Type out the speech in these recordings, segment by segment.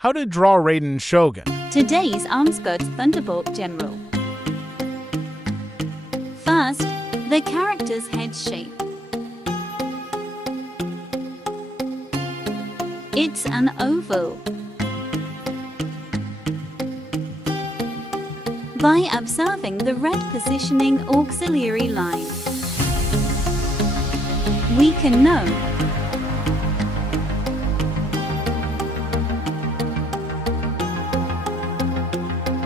How to draw Raiden Shogun. Today's Armskirt Thunderbolt General. First, the character's head shape. It's an oval. By observing the red positioning auxiliary line, we can know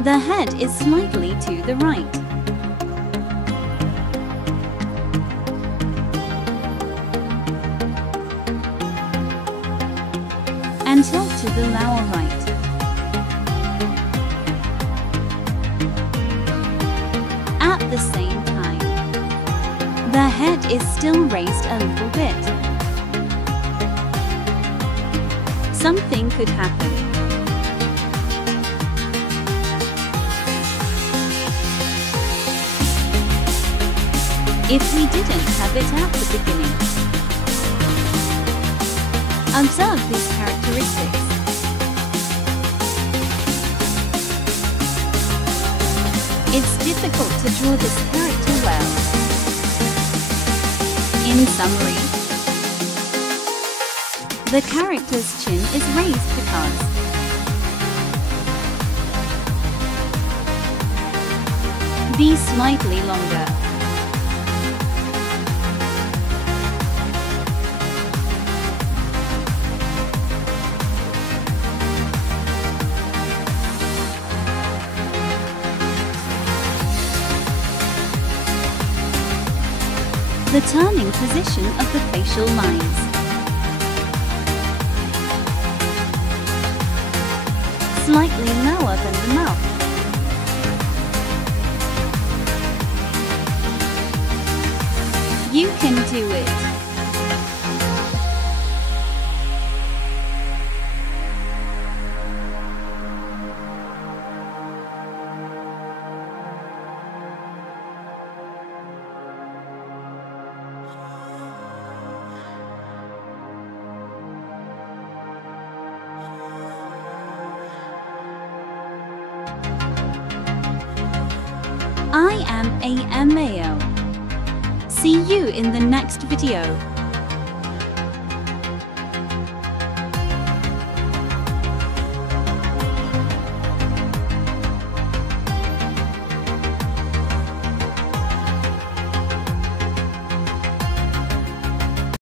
the head is slightly to the right. And tilt to the lower right. At the same time, the head is still raised a little bit. Something could happen. If we didn't have it at the beginning. Observe these characteristics. It's difficult to draw this character well. In summary, the character's chin is raised because be slightly longer. The turning position of the facial lines. Slightly lower than the mouth. You can do it. I am AMAO. See you in the next video.